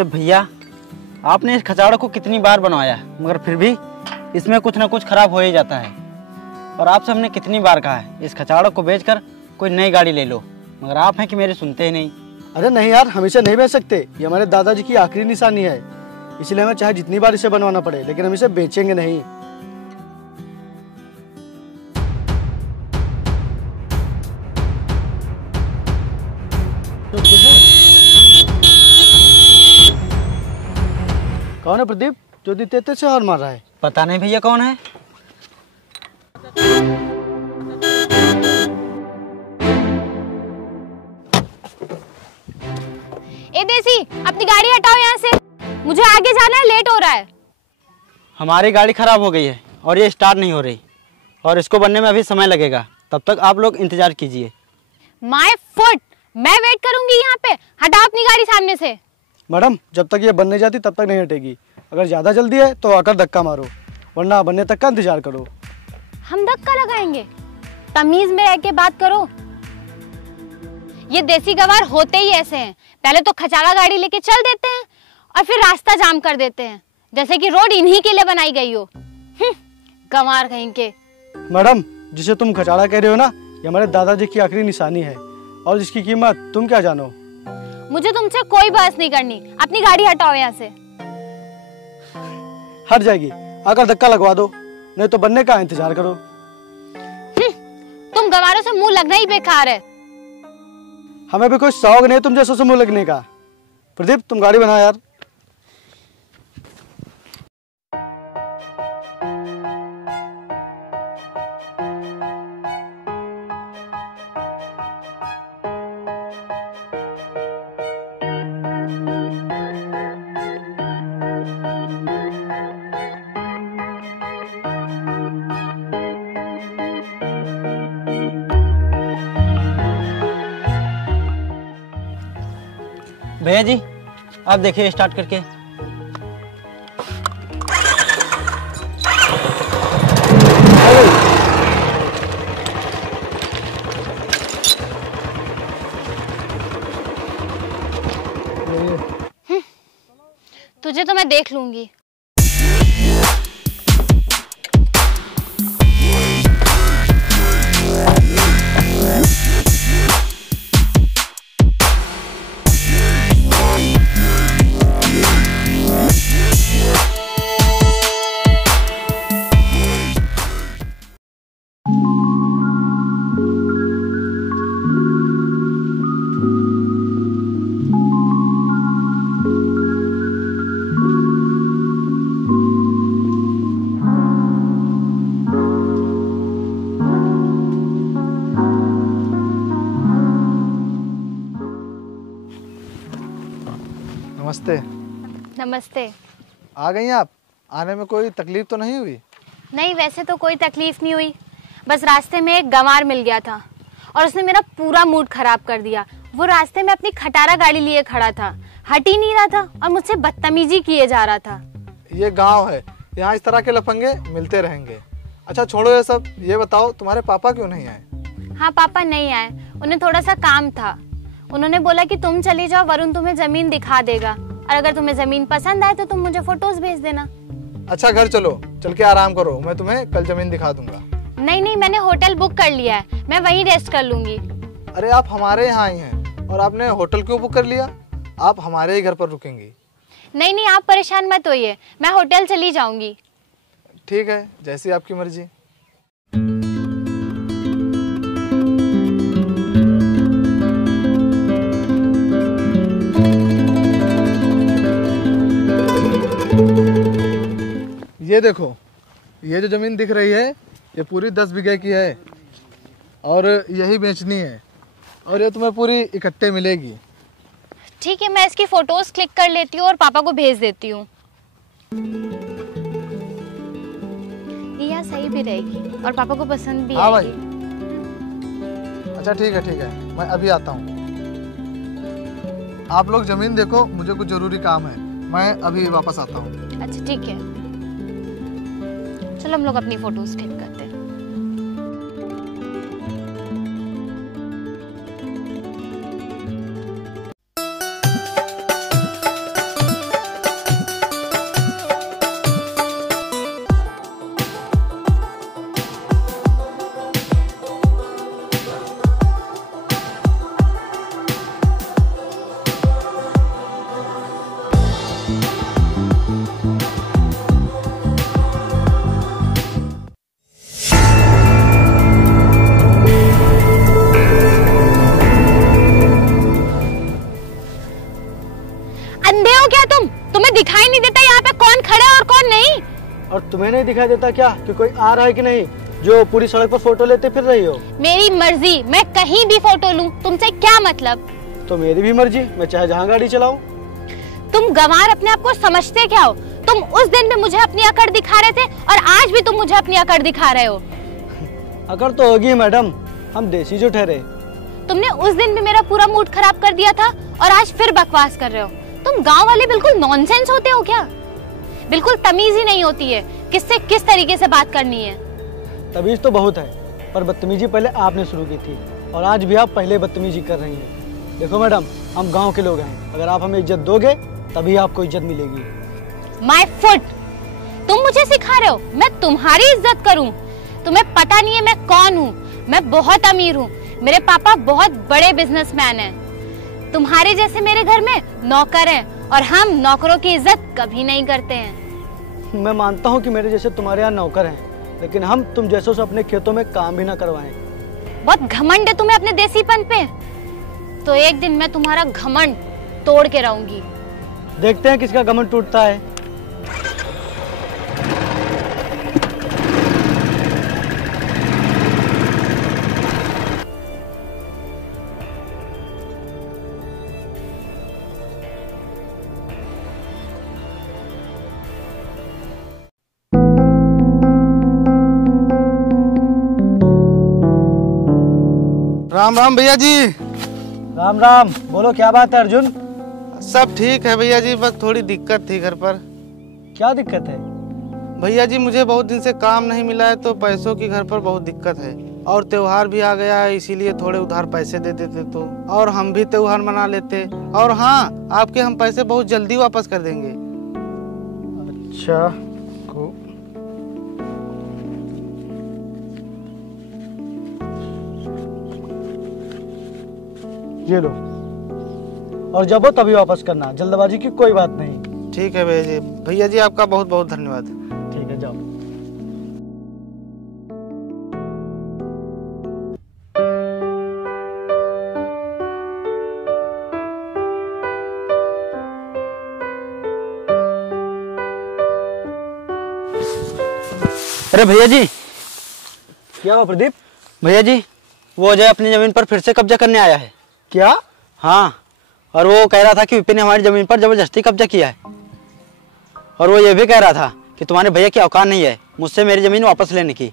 अरे भैया, आपने इस खचाड़ों को कितनी बार बनवाया मगर फिर भी इसमें कुछ ना कुछ खराब हो ही जाता है। और आपसे हमने कितनी बार कहा है इस खचाड़ों को बेचकर कोई नई गाड़ी ले लो, मगर आप हैं कि मेरे सुनते ही नहीं। अरे नहीं यार, हम इसे नहीं बेच सकते। ये हमारे दादाजी की आखिरी निशानी है, इसलिए हमें चाहे जितनी बार इसे बनवाना पड़े, लेकिन हम इसे बेचेंगे नहीं। कौन है प्रदीप जो इतने से हार मार रहा है? पता नहीं भैया कौन है। ए देसी, अपनी गाड़ी हटाओ यहाँ से, मुझे आगे जाना है, लेट हो रहा है। हमारी गाड़ी खराब हो गई है और ये स्टार्ट नहीं हो रही और इसको बनने में अभी समय लगेगा, तब तक आप लोग इंतजार कीजिए। माय फुट, मैं वेट करूंगी यहाँ पे। हटाओ अपनी गाड़ी सामने से। मैडम, जब तक ये बनने जाती तब तक नहीं हटेगी। अगर ज्यादा जल्दी है तो आकर धक्का मारो, वरना बनने तक का इंतजार करो। हम धक्का लगाएंगे? तमीज में रह के बात करो। ये देसी गवार होते ही ऐसे हैं, पहले तो खचाड़ा गाड़ी लेके चल देते हैं और फिर रास्ता जाम कर देते हैं, जैसे कि रोड इन्हीं के लिए बनाई गई हो। गंवार कहीं के। मैडम, जिसे तुम खचाड़ा कह रहे हो ना, ये हमारे दादाजी की आखिरी निशानी है और जिसकी कीमत तुम क्या जानो। मुझे तुमसे कोई बहस नहीं करनी, अपनी गाड़ी हटाओ यहाँ से। हट जाएगी, आकर धक्का लगवा दो, नहीं तो बनने का इंतजार करो। तुम गंवारों से मुंह लगना ही बेकार है। हमें भी कोई शौक नहीं तुम जैसों से मुंह लगने का। प्रदीप, तुम गाड़ी बनाओ यार। भैया जी, आप देखिए स्टार्ट करके। तुझे तो मैं देख लूंगी। नमस्ते। नमस्ते। आ गई आप? आने में कोई तकलीफ तो नहीं हुई? नहीं, वैसे तो कोई तकलीफ नहीं हुई, बस रास्ते में एक गंवार मिल गया था और उसने मेरा पूरा मूड खराब कर दिया। वो रास्ते में अपनी खटारा गाड़ी लिए खड़ा था, हट ही नहीं रहा था और मुझसे बदतमीजी किए जा रहा था। ये गांव है, यहाँ इस तरह के लफंगे मिलते रहेंगे। अच्छा छोड़ो ये सब, ये बताओ तुम्हारे पापा क्यों नहीं आए? हाँ, पापा नहीं आए, उन्हें थोड़ा सा काम था। उन्होंने बोला कि तुम चली जाओ, वरुण तुम्हें जमीन दिखा देगा और अगर तुम्हें जमीन पसंद आए तो तुम मुझे फोटोज भेज देना। अच्छा घर चलो, चल के आराम करो, मैं तुम्हें कल जमीन दिखा दूंगा। नहीं नहीं, मैंने होटल बुक कर लिया है, मैं वहीं रेस्ट कर लूंगी। अरे आप हमारे यहाँ आई हैं और आपने होटल क्यों बुक कर लिया? आप हमारे ही घर पर रुकेंगी। नहीं नहीं, आप परेशान मत होइए, मैं होटल चली जाऊंगी। ठीक है, जैसी आपकी मर्जी। ये देखो, ये जो जमीन दिख रही है ये पूरी 10 बीघे की है और यही बेचनी है और ये तुम्हें पूरी इकट्ठे मिलेगी। ठीक है, मैं इसकी फोटोज क्लिक कर लेती हूँ और पापा को भेज देती हूँ। ये सही भी रहेगी और पापा को पसंद भी हाँ आएगी। भाई, अच्छा ठीक है, मैं अभी आता हूँ। आप लोग जमीन देखो, मुझे कुछ जरूरी काम है, मैं अभी वापस आता हूँ। अच्छा ठीक है, चलो हम लोग अपनी फोटोज क्लिक करते हैं। और तुम्हें नहीं दिखाई देता क्या कि कोई आ रहा है कि नहीं, जो पूरी सड़क पर फोटो लेते फिर रही हो? मेरी मर्जी, मैं कहीं भी फोटो लूं, तुमसे क्या मतलब? तो मेरी भी मर्जी, मैं चाहे जहाँ गाड़ी चलाऊं। तुम गंवार अपने आप को समझते क्या हो? तुम उस दिन भी मुझे अपनी अकड़ दिखा रहे थे और आज भी तुम मुझे अपनी अकड़ दिखा रहे हो। अकड़ तो होगी मैडम, हम देसी जो ठहरे। तुमने उस दिन भी मेरा पूरा मूड खराब कर दिया था और आज फिर बकवास कर रहे हो। तुम गांव वाले बिल्कुल नॉनसेंस होते हो क्या? बिल्कुल तमीज ही नहीं होती है किससे किस तरीके से बात करनी है। तमीज तो बहुत है, पर बदतमीजी पहले आपने शुरू की थी और आज भी आप पहले बदतमीजी कर रही हैं। देखो मैडम, हम गांव के लोग हैं, अगर आप हमें इज्जत दोगे तभी आपको इज्जत मिलेगी। माय फुट, तुम मुझे सिखा रहे हो मैं तुम्हारी इज्जत करूं? तुम्हें पता नहीं है मैं कौन हूँ। मैं बहुत अमीर हूँ, मेरे पापा बहुत बड़े बिजनेसमैन हैं। तुम्हारे जैसे मेरे घर में नौकर हैं और हम नौकरों की इज्जत कभी नहीं करते हैं। मैं मानता हूँ कि मेरे जैसे तुम्हारे यहाँ नौकर हैं, लेकिन हम तुम जैसों से अपने खेतों में काम भी ना करवाएं। बहुत घमंड है तुम्हें अपने देसीपन पे, तो एक दिन मैं तुम्हारा घमंड तोड़ के रहूंगी। देखते हैं किसका घमंड टूटता है। राम राम भैया जी। राम राम, बोलो क्या बात है अर्जुन? सब ठीक है भैया जी, बस थोड़ी दिक्कत थी घर पर। क्या दिक्कत है? भैया जी मुझे बहुत दिन से काम नहीं मिला है, तो पैसों की घर पर बहुत दिक्कत है और त्योहार भी आ गया है, इसीलिए थोड़े उधार पैसे दे देते तो और हम भी त्योहार मना लेते। और हाँ, आपके हम पैसे बहुत जल्दी वापस कर देंगे। अच्छा, ये लो, और जब हो तभी वापस करना, जल्दबाजी की कोई बात नहीं। ठीक है भैया जी। भैया जी आपका बहुत बहुत धन्यवाद। ठीक है, जाओ। अरे भैया जी। क्या हुआ प्रदीप? भैया जी, वो अजय अपनी जमीन पर फिर से कब्जा करने आया है। क्या? हाँ, और वो कह रहा था कि विपिन ने हमारी जमीन पर जबरदस्ती कब्जा किया है, और वो ये भी कह रहा था कि तुम्हारे भैया की औकात नहीं है मुझसे मेरी जमीन वापस लेने की।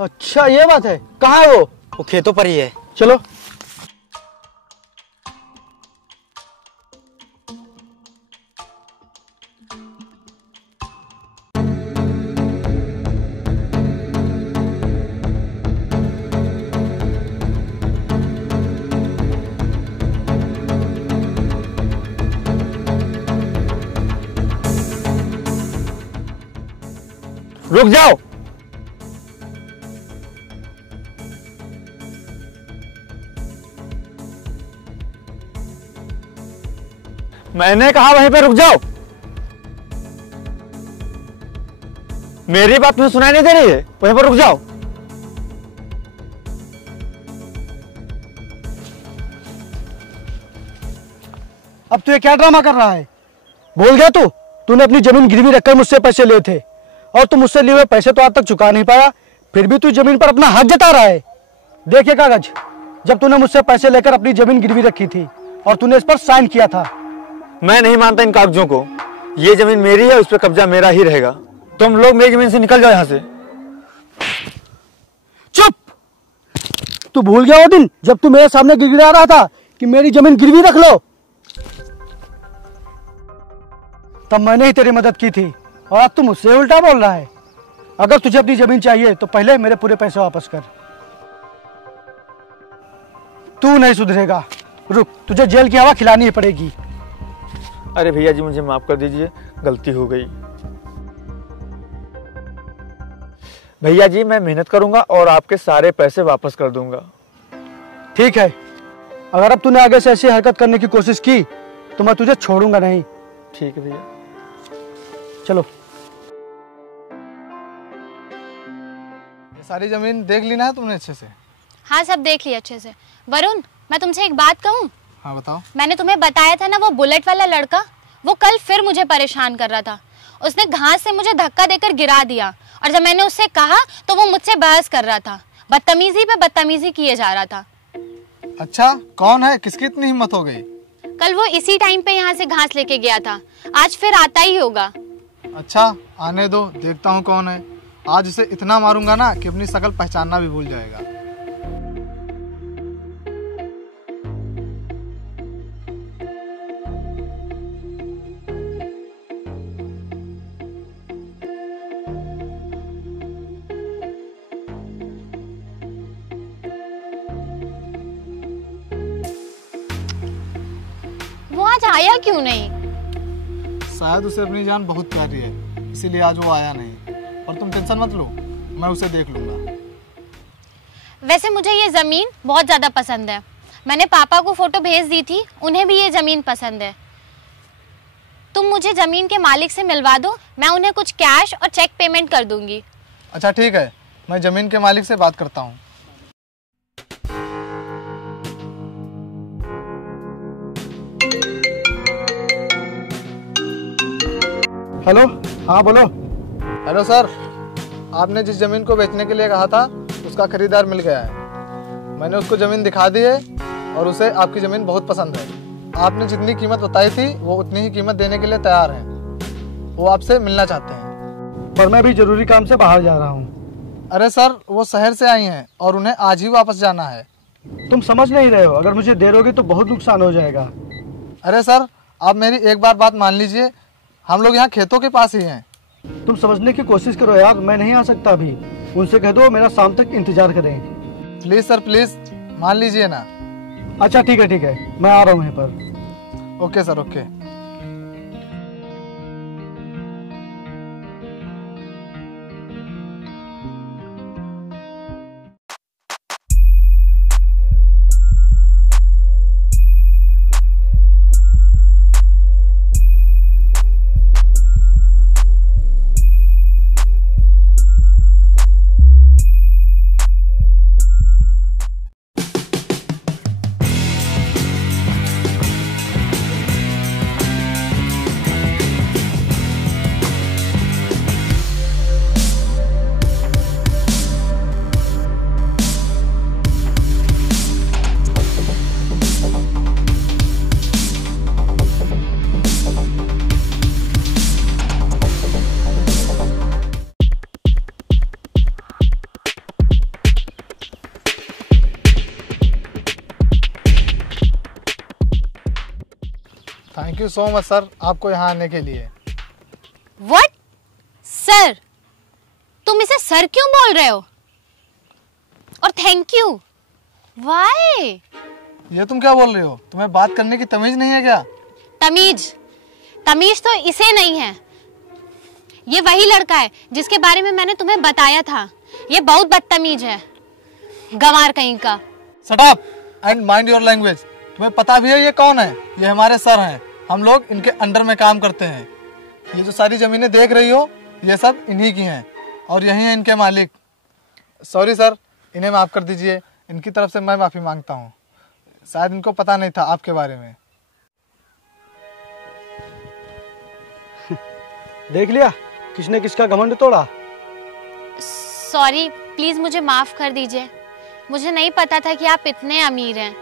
अच्छा, ये बात है। कहाँ है वो? वो खेतों पर ही है। चलो। रुक जाओ। मैंने कहा वहीं पे रुक जाओ। मेरी बात तुम्हें सुनाई नहीं दे रही है? वहीं पर रुक जाओ। अब तू ये क्या ड्रामा कर रहा है? भूल गया तू? तूने अपनी जमीन गिरवी रखकर मुझसे पैसे लिए थे और तू मुझसे लिए हुए पैसे तो आज तक चुका नहीं पाया, फिर भी तू जमीन पर अपना हक जता रहा है। देखिए कागज, जब तूने मुझसे पैसे लेकर अपनी जमीन गिरवी रखी थी और तूने इस पर साइन किया था। मैं नहीं मानता इन कागजों को। ये जमीन मेरी है, उस पर कब्जा मेरा ही रहेगा। तुम लोग मेरी जमीन से निकल जाओ यहाँ से। चुप! तू भूल गया वो दिन जब तू मेरे सामने गिड़गिड़ा रहा था कि मेरी जमीन गिरवी रख लो? तब मैंने ही तेरी मदद की थी और आज तू मुझसे उल्टा बोल रहा है। अगर तुझे अपनी जमीन चाहिए तो पहले मेरे पूरे पैसे वापस कर। तू नहीं सुधरेगा। रुक, तुझे जेल की हवा खिलानी ही पड़ेगी। अरे भैया जी, मुझे माफ कर दीजिए, गलती हो गई। भैया जी, मैं मेहनत करूंगा और आपके सारे पैसे वापस कर दूंगा। ठीक है, अगर अब तूने आगे से ऐसी हरकत करने की कोशिश की तो मैं तुझे छोड़ूंगा नहीं। ठीक है भैया। चलो। ये सारी जमीन देख ली ना तुमने अच्छे से? हाँ, सब देख लिया अच्छे से। वरुण, मैं तुमसे एक बात कहूँ? हाँ बताओ। मैंने तुम्हें बताया था ना, वो बुलेट वाला लड़का वो कल फिर मुझे परेशान कर रहा था उसने घास से मुझे धक्का देकर गिरा दिया और जब मैंने उससे कहा तो वो मुझसे बहस कर रहा था, बदतमीजी पे बदतमीजी किए जा रहा था। अच्छा, कौन है? किसकी इतनी हिम्मत हो गई? कल वो इसी टाइम पे यहाँ से घास लेके गया था, आज फिर आता ही होगा। अच्छा, आने दो, देखता हूँ कौन है। आज उसे इतना मारूंगा ना कि अपनी शक्ल पहचानना भी भूल जाएगा। वो आज आया क्यों नहीं? शायद उसे अपनी जान बहुत प्यारी है, इसीलिए आज वो आया नहीं। और तुम टेंशन मत लो, मैं उसे देख लूंगा। वैसे मुझे ये जमीन बहुत ज्यादा पसंद है। मैंने पापा को फोटो भेज दी थी, उन्हें भी ये जमीन पसंद है। तुम मुझे जमीन के मालिक से मिलवा दो, मैं उन्हें कुछ कैश और चेक पेमेंट कर दूंगी। अच्छा ठीक है, मैं जमीन के मालिक से बात करता हूँ। हेलो, हाँ बोलो। हेलो सर, आपने जिस जमीन को बेचने के लिए कहा था उसका खरीदार मिल गया है। मैंने उसको जमीन दिखा दी है और उसे आपकी जमीन बहुत पसंद है। आपने जितनी कीमत बताई थी वो उतनी ही कीमत देने के लिए तैयार हैं। वो आपसे मिलना चाहते हैं। पर मैं भी जरूरी काम से बाहर जा रहा हूँ। अरे सर, वो शहर से आई हैं और उन्हें आज ही वापस जाना है। तुम समझ नहीं रहे हो, अगर मुझे देर होगी तो बहुत नुकसान हो जाएगा। अरे सर, आप मेरी एक बार बात मान लीजिए, हम लोग यहाँ खेतों के पास ही हैं। तुम समझने की कोशिश करो यार, मैं नहीं आ सकता अभी। उनसे कह दो मेरा शाम तक इंतजार करें। प्लीज सर, प्लीज मान लीजिए ना। अच्छा ठीक है, मैं आ रहा हूँ यहीं पर। Okay sir, okay. Thank you so much sir, आपको यहाँ आने के लिए। व्हाट? सर? तुम इसे सर क्यों बोल रहे हो? और थैंक यू व्हाई? ये तुम क्या बोल रही हो? तुम्हें बात करने की तमीज नहीं है क्या? तमीज तो इसे नहीं है। ये वही लड़का है जिसके बारे में मैंने तुम्हें बताया था। ये बहुत बदतमीज है, गंवार कहीं का। Shut up and mind your language. तुम्हें पता भी है ये कौन है? ये हमारे सर हैं, हम लोग इनके अंडर में काम करते हैं। ये जो सारी जमीनें देख रही हो ये सब इन्हीं की हैं और यही हैं इनके मालिक। सॉरी सर, इन्हें माफ़ कर दीजिए। इनकी तरफ से मैं माफ़ी मांगता हूँ। शायद इनको पता नहीं था आपके बारे में। देख लिया किसने किसका घमंड तोड़ा। सॉरी, प्लीज मुझे माफ कर दीजिए। मुझे नहीं पता था कि आप इतने अमीर हैं।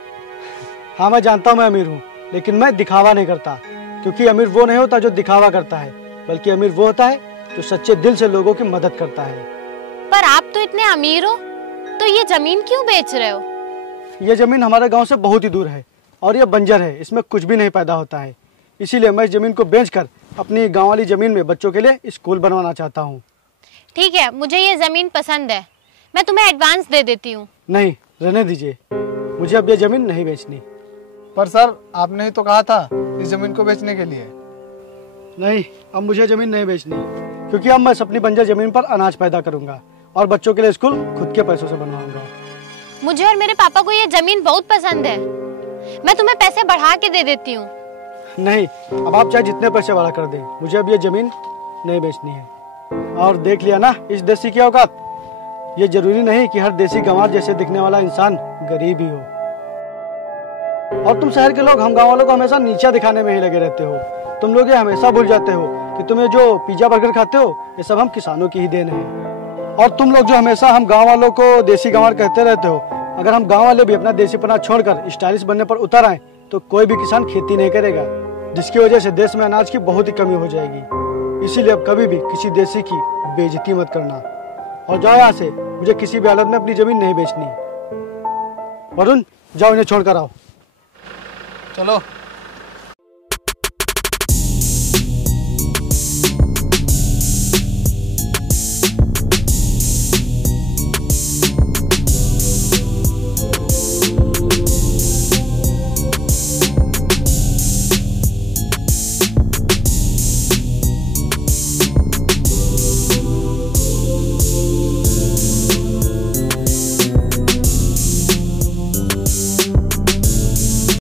हाँ मैं जानता हूँ मैं अमीर हूँ, लेकिन मैं दिखावा नहीं करता, क्योंकि अमीर वो नहीं होता जो दिखावा करता है, बल्कि अमीर वो होता है जो सच्चे दिल से लोगों की मदद करता है। पर आप तो इतने अमीर हो, तो ये जमीन क्यों बेच रहे हो? ये जमीन हमारे गांव से बहुत ही दूर है और ये बंजर है, इसमें कुछ भी नहीं पैदा होता है। इसीलिए मैं इस जमीन को बेचकर अपनी गांव वाली जमीन में बच्चों के लिए स्कूल बनवाना चाहता हूँ। ठीक है, मुझे ये जमीन पसंद है, मैं तुम्हें एडवांस दे देती हूँ। नहीं, रहने दीजिए, मुझे अब ये जमीन नहीं बेचनी। पर सर, आपने ही तो कहा था इस जमीन को बेचने के लिए। नहीं, अब मुझे जमीन नहीं बेचनी, क्योंकि अब मैं अपनी बंजर जमीन पर अनाज पैदा करूंगा और बच्चों के लिए स्कूल खुद के पैसों से बनवाऊंगा। मुझे और मेरे पापा को ये जमीन बहुत पसंद है, मैं तुम्हें पैसे बढ़ा के दे देती हूँ। नहीं, अब आप चाहे जितने पैसे बढ़ा कर दें, मुझे अब ये जमीन नहीं बेचनी है। और देख लिया ना इस देसी की औकात। ये जरूरी नहीं कि हर देसी गंवार जैसे दिखने वाला इंसान गरीब ही हो। और तुम शहर के लोग हम गाँव वालों को हमेशा नीचा दिखाने में ही लगे रहते हो। तुम लोग ये हमेशा भूल जाते हो कि तुम ये जो पिज्जा बर्गर खाते हो ये सब हम किसानों की ही देन है। और तुम लोग जो हमेशा हम गांव वालों को देसी गंवार कहते रहते हो, अगर हम गांव वाले भी अपना देसीपना छोड़कर स्टाइलिश बनने पर उतर आए तो कोई भी किसान खेती नहीं करेगा, जिसकी वजह से देश में अनाज की बहुत ही कमी हो जाएगी। इसीलिए अब कभी भी किसी देसी की बेइज्जती मत करना। और जाओ यहाँ से, मुझे किसी भी हालत में अपनी जमीन नहीं बेचनी। वरुण, जाओ इन्हें छोड़ कर आओ। चलो।